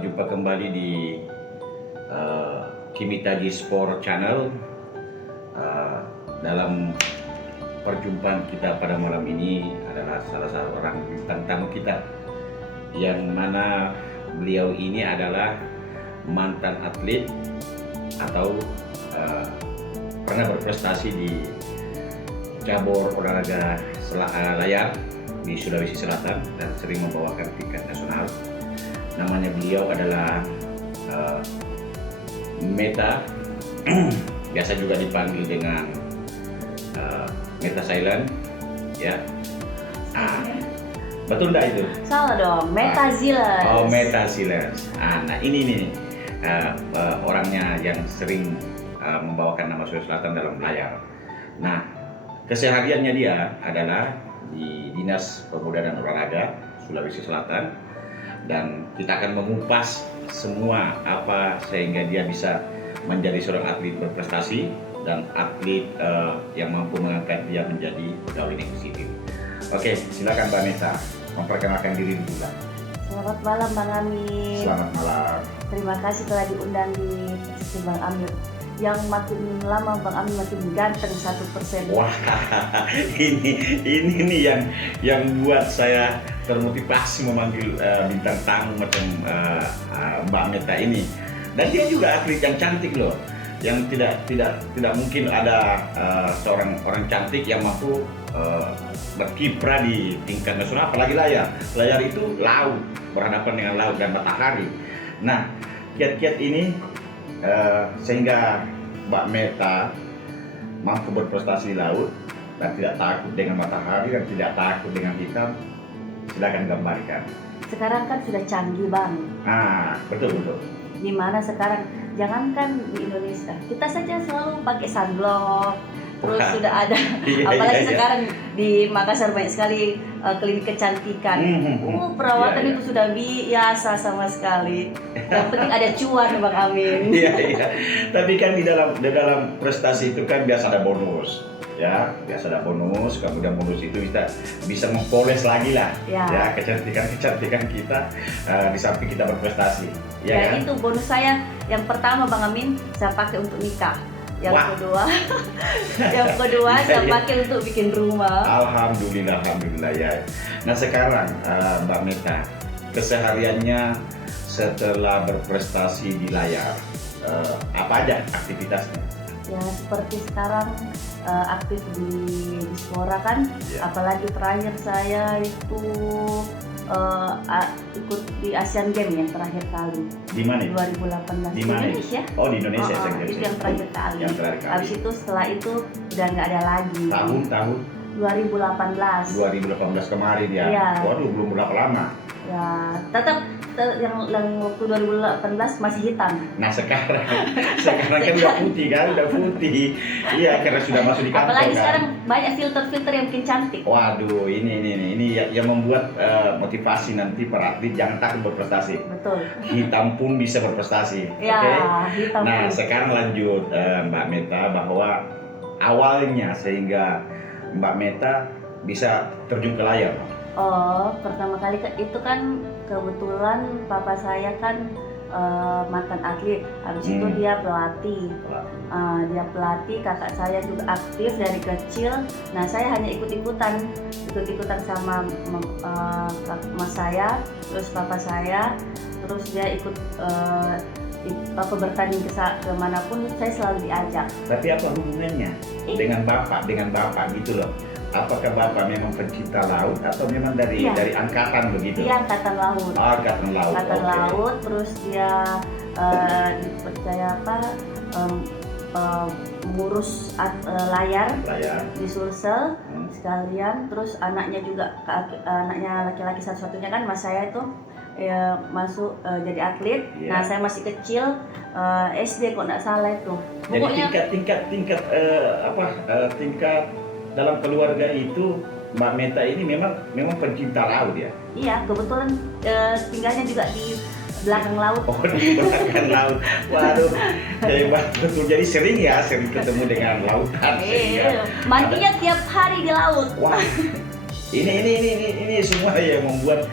berjumpa kembali di Kimitaji Sport Channel. Dalam perjumpaan kita pada malam ini adalah salah satu orang bintang tamu kita, yang mana beliau ini adalah mantan atlet atau pernah berprestasi di cabur olahraga layar di Sulawesi Selatan dan sering membawakan tingkat nasional. Namanya beliau adalah Meta, biasa juga dipanggil dengan Meta Silent, ya. Betul enggak itu? Salah dong, Meta Zilers. Oh, Meta Zilers. Nah ini nih orangnya yang sering membawakan nama Sulawesi Selatan dalam layar. Nah, kesehariannya dia adalah di Dinas Pemuda dan Olahraga Sulawesi Selatan, dan kita akan mengupas semua apa sehingga dia bisa menjadi seorang atlet berprestasi dan atlet yang mampu mengangkat dia menjadi pegawai negeri sipil. Oke, silakan Mbak Meta memperkenalkan diri dulu. Selamat malam Bang Amin. Selamat malam. Terima kasih telah diundang di posisi Bang Amin. Yang makin lama Bang Amin makin ganteng 1%. Wah, ini nih yang buat saya termotivasi memanggil bintang tamu macam Mbak Meta ini. Dan dia juga atlet yang cantik loh, yang tidak mungkin ada seorang orang cantik yang mampu berkiprah di tingkat nasional, apalagi layar. Layar itu laut, berhadapan dengan laut dan matahari. Nah, kiat-kiat ini sehingga Mbak Meta mampu berprestasi di laut dan tidak takut dengan matahari dan tidak takut dengan hitam. Silakan gambarkan. Sekarang kan sudah canggih Bang. Betul. Dimana sekarang, jangankan di Indonesia, kita saja selalu pakai sunblock. Terus sudah ada, apalagi sekarang di Makassar banyak sekali klinik kecantikan. Perawatan itu sudah biasa sama sekali. Yang penting ada cuan Bang Amin. Iya. Tapi kan di dalam prestasi itu kan biasa ada bonus. Ya, biasa ada bonus, kemudian bonus itu kita bisa mempoles lagi lah, ya kecantikan kita di samping kita berprestasi. Ya kan? Itu bonus saya yang pertama Bang Amin, saya pakai untuk nikah. Yang kedua saya pakai untuk bikin rumah. Alhamdulillah ya. Nah sekarang Mbak Meta, kesehariannya setelah berprestasi di layar, apa aja aktivitasnya? Ya seperti sekarang aktif di Dispora kan, apalagi terakhir saya itu ikut di Asian Games yang terakhir kali. Di mana? 2018 di Indonesia. Oh di Indonesia. Itu yang terakhir kali. Habis itu setelah itu udah nggak ada lagi. Tahun 2018 kemarin ya. Waduh, belum berapa lama. Ya tetap yang waktu 2018 masih hitam. Nah sekarang kan udah putih. Iya, karena sudah masuk di kantor. Apalagi sekarang banyak filter yang bikin cantik. Waduh, ini yang membuat motivasi nanti para atlet jangan takut berprestasi. Betul. Hitam pun bisa berprestasi. Ya, okay? Hitam. Nah sekarang lanjut Mbak Meta, bahwa awalnya sehingga Mbak Meta bisa terjun ke layar. Oh, pertama kali itu kan kebetulan papa saya kan mantan atlet. Habis itu dia pelatih. Kakak saya juga aktif dari kecil. Nah, saya hanya ikut-ikutan sama mas saya, terus papa saya, terus dia ikut bertanding ke manapun saya selalu diajak. Tapi apa hubungannya dengan bapak gitu loh? Apakah bapak memang pencinta laut atau memang dari angkatan begitu? Iya, angkatan laut. Oh, angkatan laut. Laut, terus dia dipercaya mengurus layar di Sulsel sekalian. Terus anaknya laki-laki satu-satunya kan mas saya itu masuk jadi atlet. Nah saya masih kecil, SD kok nggak salah itu. Pokoknya jadi tingkat dalam keluarga itu Mbak Meta ini memang pencinta laut ya? Iya, kebetulan tinggalnya juga di belakang laut. Oh, di belakang laut. Waduh, hebat betul. Jadi sering ketemu dengan lautan. Mandinya tiap hari di laut. Wah, ini semua yang membuat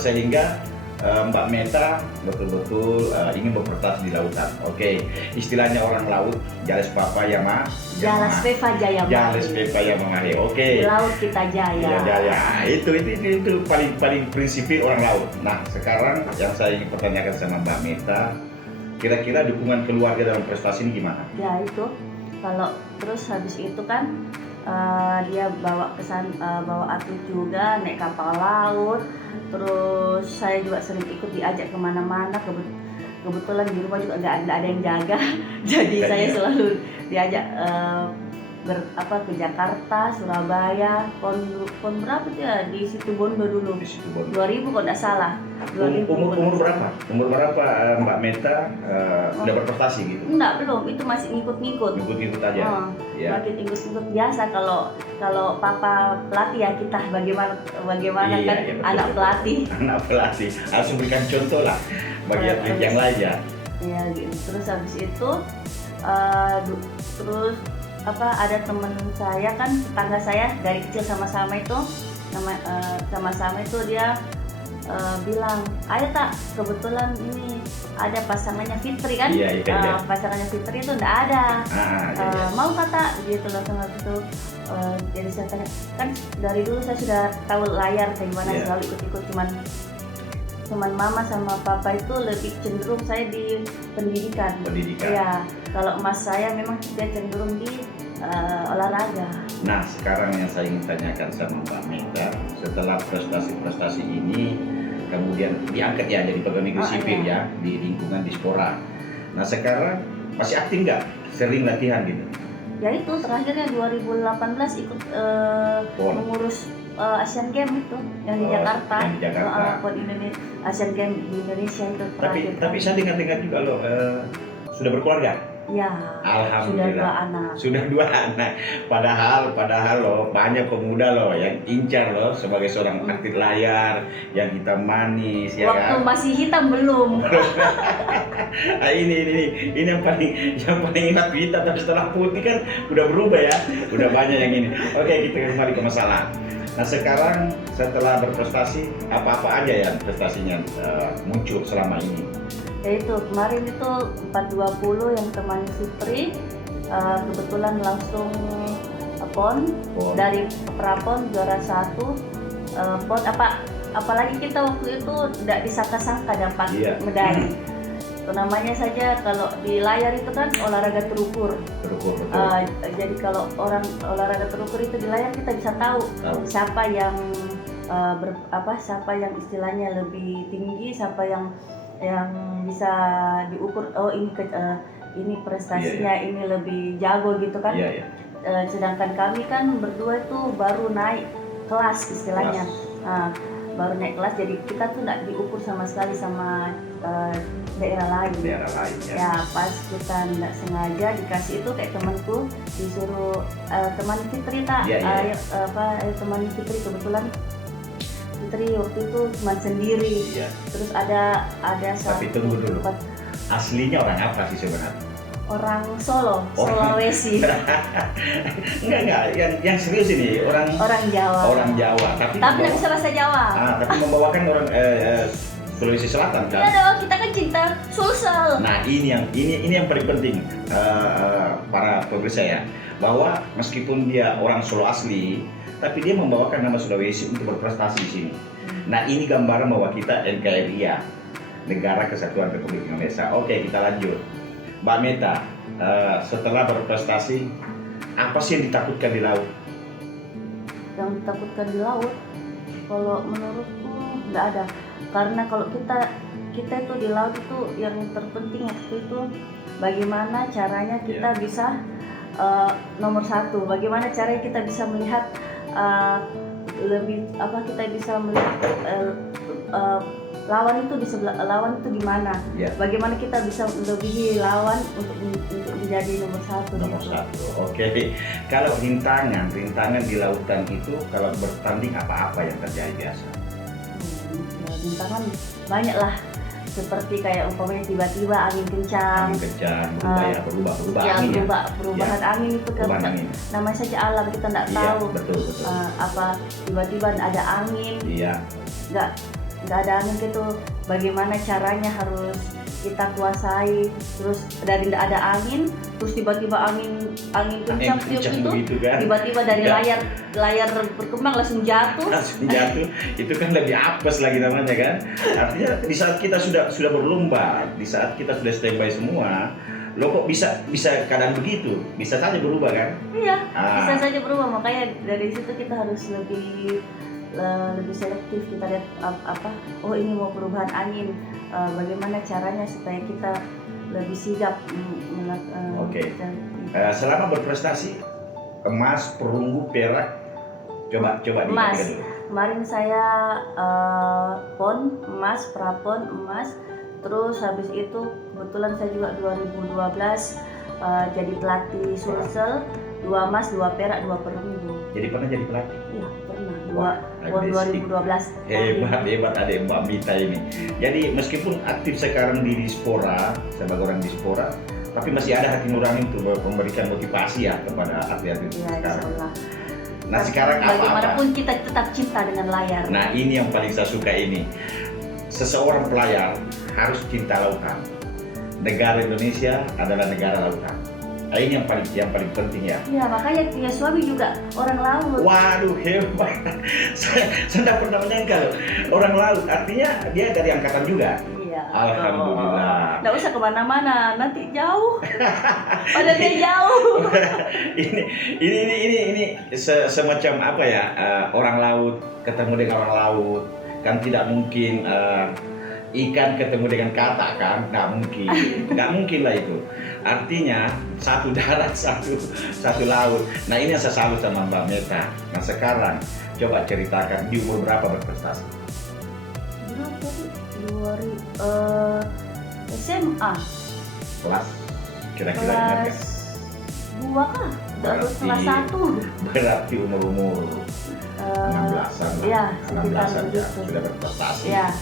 sehingga Mbak Meta betul-betul ingin berprestasi di lautan. Oke, istilahnya orang laut, Jales Papa Yama, Jalas Peva Jaya Jales Mari. Papa Yamahe. Oke. Di laut kita jaya. Iya, jaya. Itu paling prinsipil orang laut. Nah, sekarang yang saya ingin pertanyakan sama Mbak Meta, kira-kira dukungan keluarga dalam prestasi ini gimana? Ya itu, kalau terus habis itu kan dia bawa bawa atlet juga, naik kapal laut. Terus saya juga sering ikut diajak kemana-mana. Kebetulan di rumah juga nggak ada yang jaga, jadi saya selalu diajak ke Jakarta, Surabaya, pon berapa tuh ya di situ Bondo dulu. Di situ Bondo. 2000 kalau nggak salah. 2000 Umur berapa? Umur berapa Mbak Meta udah berprestasi gitu? Enggak, belum. Itu masih ngikut-ngikut. Ngikut-ngikut aja. Ya. Makin ikut-ikut biasa kalau papa pelatih ya kita bagaimana Iya, kan iya, betul, anak betul. pelatih. Anak pelatih harus memberikan contoh lah bagi atlet yang lain ya. Ya gitu. Terus habis itu terus ada teman saya kan, tetangga saya dari kecil sama-sama itu sama-sama itu dia bilang, ayo tak, kebetulan ini ada pasangannya Fitri kan. Iya, iya. Pasangannya Fitri itu enggak ada. Iya. Mau kata gitu langsung habis itu jadi saya tanya, kan dari dulu saya sudah tahu layar kayak gimana. Iya. Selalu ikut-ikut, cuman mama sama papa itu lebih cenderung saya di pendidikan. Iya, kalau emas saya memang dia cenderung di olahraga. Nah, sekarang yang saya ingin tanyakan sama Mbak Meta, setelah prestasi-prestasi ini kemudian diangkat ya jadi pegawai negeri sipil iya. ya di lingkungan Dispora. Nah, sekarang masih aktif nggak? Sering latihan gitu? Ya itu terakhirnya 2018 ikut PON. mengurus Asian Games itu yang di Jakarta. Yang di Jakarta. PON Indonesia, Asian Games di Indonesia itu terakhir. Tapi saya dengar juga loh sudah berkeluarga. Ya, Alhamdulillah. sudah 2 anak. Sudah 2 anak. Padahal loh banyak pemuda loh yang incar loh sebagai seorang atlet layar yang hitam manis ya Waktu kan. masih hitam belum. ini yang paling ingat hitam, tapi setelah putih kan udah berubah ya. Udah banyak yang ini. Oke, kita kembali ke masalah. Nah, sekarang setelah berprestasi apa-apa aja ya prestasinya muncul selama ini? Yaitu kemarin itu 420 yang teman Fitri kebetulan langsung PON dari prapon juara 1 PON apalagi kita waktu itu tidak disangka-sangka dapat medali. Namanya saja kalau di layar itu kan olahraga terukur. Betul. Jadi kalau orang olahraga terukur itu di layar kita bisa tahu siapa yang siapa yang istilahnya lebih tinggi, siapa yang bisa diukur, ini prestasinya ini lebih jago gitu kan. Sedangkan kami kan berdua itu baru naik kelas istilahnya. Baru naik kelas, jadi kita tuh nggak diukur sama sekali sama daerah lain ya. Pas kita nggak sengaja dikasih itu kayak temanku disuruh teman Fitri teman Fitri, kebetulan Fitri waktu itu cuma sendiri. Terus ada Tapi tunggu dulu, aslinya orang apa sih sebenarnya? Orang Solo, Sulawesi. Enggak, yang serius ini orang Jawa. Tapi nggak bisa bahasa Jawa. Tapi membawakan orang Sulawesi Selatan kan? Iya dong, kita kan cinta Sulsel. Nah, ini yang paling penting para pemirsa ya, bahwa meskipun dia orang Solo asli, tapi dia membawakan nama Sulawesi untuk berprestasi di sini. Nah, ini gambaran bahwa kita NKRI ya, Negara Kesatuan Republik Indonesia. Oke, kita lanjut. Mbak Meta, setelah berprestasi, apa sih yang ditakutkan di laut? Yang ditakutkan di laut, kalau menurutku nggak ada. Karena kalau kita itu di laut itu yang terpenting waktu itu bagaimana caranya kita bisa nomor 1, bagaimana caranya kita bisa melihat kita bisa melihat lawan itu di mana, bagaimana kita bisa melebihi lawan untuk menjadi nomor 1. Oke. Kalau rintangan di lautan itu kalau bertanding apa yang terjadi biasa? Rintangan banyak lah, seperti kayak umpamanya tiba-tiba angin kencang, berubah yang angin perubahan angin itu kan namanya saja alam, kita nggak tahu. Betul. Apa tiba-tiba ada angin, nggak ada angin gitu, bagaimana caranya harus kita kuasai. Terus dari nggak ada angin, terus tiba-tiba angin kencang tiup itu, begitu kan? tiba-tiba dari Ya. layar berkembang langsung jatuh. Langsung jatuh, itu kan lebih apes lagi namanya kan. Artinya di saat kita sudah berlomba, di saat kita sudah standby semua, lo kok bisa keadaan begitu, bisa saja berubah kan? Iya, Ah. bisa saja berubah. Makanya dari situ kita harus lebih selektif. Kita lihat apa, oh ini mau perubahan angin, bagaimana caranya supaya kita lebih sigap. Oke. Selama berprestasi, emas, perunggu, perak, coba Emas. diingatkan dulu. Kemarin saya pon emas, prapon emas. Terus habis itu kebetulan saya juga 2012 jadi pelatih Sulsel, 2 emas, 2 perak, 2 perunggu. Jadi pernah jadi pelatih? Iya, pernah. Wah, Pon 2012. Hebat adik Mbak Mita ini. Jadi meskipun aktif sekarang di Dispora sebagai orang Dispora, tapi masih ada hati nurani untuk memberikan motivasi ya kepada atlet-atlet Iya, sekarang. insyaallah. Nah sekarang apa? Bagaimanapun kita tetap cinta dengan layar. Nah ini yang paling saya suka ini. Seseorang pelayar harus cinta lautan. Negara Indonesia adalah negara lautan. Nah, ini yang paling penting ya. Iya, makanya punya suami juga orang laut. Waduh hebat. saya tidak pernah menyangka loh. Orang laut artinya dia dari angkatan juga. Iya. Alhamdulillah. Nggak usah kemana-mana, nanti jauh. Padahal dia jauh. ini semacam apa ya, orang laut ketemu dengan orang laut kan tidak mungkin, ikan ketemu dengan katak kan, nggak mungkin lah itu. Artinya satu darat satu laut. Nah ini yang saya salut sama Mbak Meta. Nah sekarang coba ceritakan di umur berapa berprestasi? Berapa sih? 2000 SMA. Kelas kira-kira ingat kan? Kelas 2 kah? Terus kelas 1. Berarti umur 16-an lah. Iya, 16-an ya, sekitar sudah berprestasi. Iya.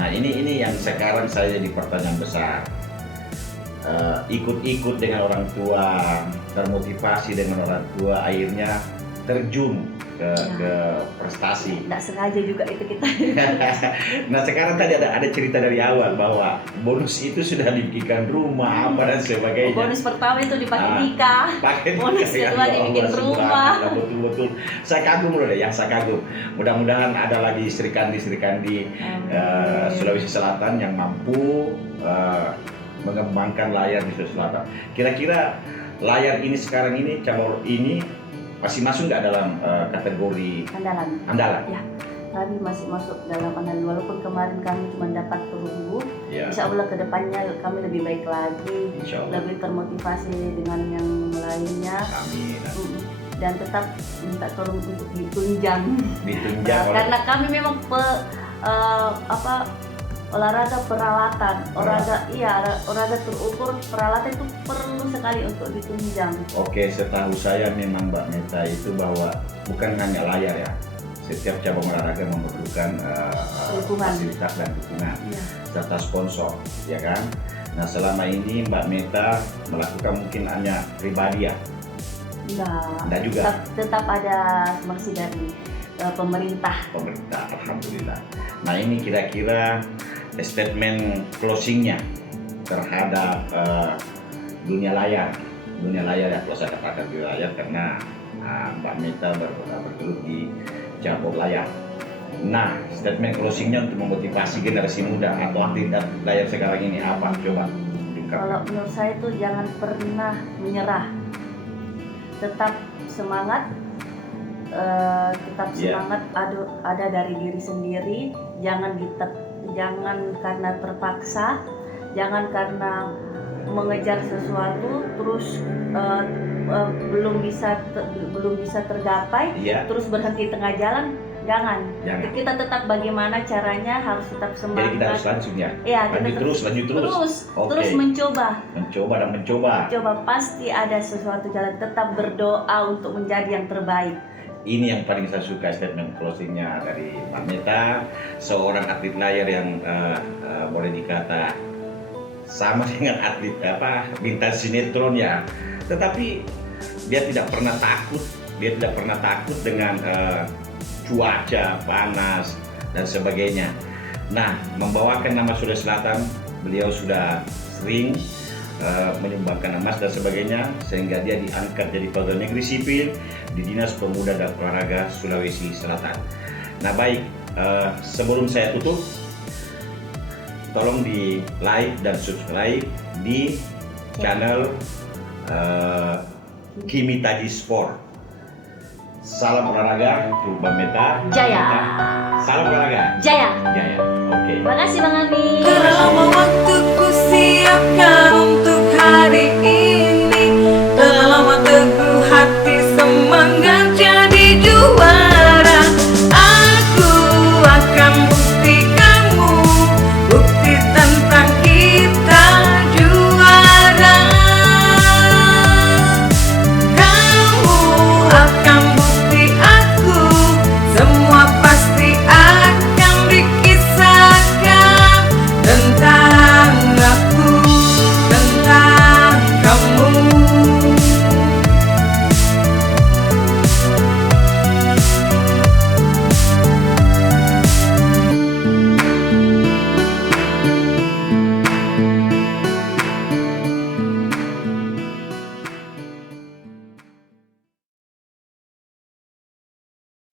Nah ini yang sekarang saya jadi pertanyaan besar. Ikut-ikut dengan orang tua, termotivasi dengan orang tua, akhirnya terjun ke prestasi. Nggak sengaja juga itu kita. Nah sekarang tadi ada cerita dari awal bahwa bonus itu sudah dibikinkan rumah apa dan sebagainya. Bonus pertama itu dipakai nikah. Pakai Bonus nikah, kedua ya dibikin Allah, rumah. subhanallah, betul-betul. Saya kagum loh deh, yang saya kagum. Mudah-mudahan ada lagi Sri Kandi Sulawesi Selatan yang mampu mengembangkan layar di Sulawesi Selatan. Kira-kira layar ini sekarang ini, cabur ini masih masuk nggak dalam kategori andalan? Ya, kami masih masuk dalam andalan. Walaupun kemarin kami cuma dapat perunggu, Ya. insya Allah kedepannya kami lebih baik lagi, Insya Allah. lebih termotivasi dengan yang lainnya. Amin. Dan tetap minta tolong untuk ditunjang. Ditunjang oleh Karena kami memang olahraga peralatan, olahraga terukur, peralatan itu perlu sekali untuk ditunjang. Oke, setahu saya memang Mbak Meta itu bahwa bukan hanya layar ya. Setiap cabang olahraga memerlukan Dukungan. fasilitas dan dukungan Iya. serta sponsor, ya kan? Nah, selama ini Mbak Meta melakukan mungkin hanya pribadi ya? Enggak juga. Tetap ada sumbangsih dari pemerintah. Alhamdulillah. Nah, ini kira-kira statement closingnya terhadap dunia layar ya, kalau saya katakan dunia layar karena Mbak Meta bergelut di cabur layar. Nah, statement closingnya untuk memotivasi generasi muda atau atlet layar sekarang ini apa? Coba ungkapkan. Kalau menurut saya itu jangan pernah menyerah, tetap semangat. Semangat ada dari diri sendiri, jangan karena terpaksa, jangan karena mengejar sesuatu terus belum bisa tergapai, Iya. terus berhenti tengah jalan. Jangan. Kita tetap bagaimana caranya harus tetap semangat. Jadi kita harus lanjut ya. Iya, lanjut terus. Terus mencoba. Mencoba. Pasti ada sesuatu jalan. Tetap berdoa untuk menjadi yang terbaik. Ini yang paling saya suka statement closingnya dari Mbak Meta, seorang atlet layar yang boleh dikata sama dengan atlet bintang sinetron ya. Tetapi dia tidak pernah takut dengan cuaca panas dan sebagainya. Nah, membawakan nama Sulawesi Selatan, beliau sudah sering menyumbangkan emas dan sebagainya, sehingga dia diangkat jadi pegawai negeri sipil di Dinas Pemuda dan Olahraga Sulawesi Selatan. Nah baik, sebelum saya tutup, tolong di like dan subscribe di channel Kimi Taji Sport. Salam olahraga untuk Bang Meta. Jaya. Salam olahraga. Jaya. Jaya. Oke. Terima kasih Bang Ami. Dalam waktu